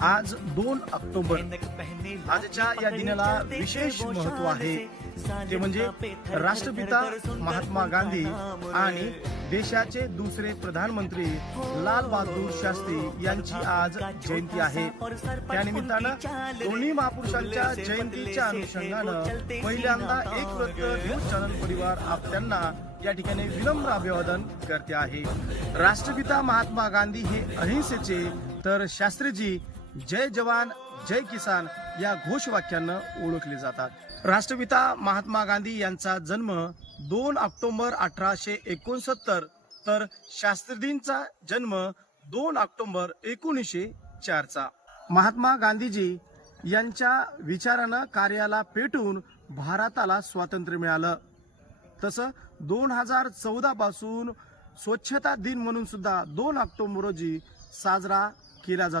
आज 2 ऑक्टोबर आजच्या या दिनाला विशेष महत्व आहे। ते म्हणजे राष्ट्रपिता महात्मा गांधी आणि देशाचे दुसरे प्रधानमंत्री लाल बहादूर शास्त्री यांची आज जयंती आहे। त्यानिमित्तानं दोन्ही महापुरुषांच्या जयंतीच्या अनुषंगानं पहिल्यांदा एक व्रत न्यूज चॅनल परिवार आपल्यांना या ठिकाणी विनम्र अभिवादन करते आहे। राष्ट्रपिता महात्मा गांधी हे अहिंसेचे तर शास्त्रीजी जय जवान जय किसान या घोषवाक्यानं ओळखले जातात। राष्ट्रपिता महात्मा गांधी यांचा जन्म 2 ऑक्टोबर 1869 तर शास्त्रीजींचा जन्म 2 ऑक्टोबर 1904 चा। महात्मा गांधीजी यांच्या विचारानं कार्याला पेटून भारताला स्वातंत्र्य मिळालं। तसं 2014 पासून स्वच्छता दिन म्हणून सुद्धा 2 ऑक्टोबर रोजी साजरा केला जातो।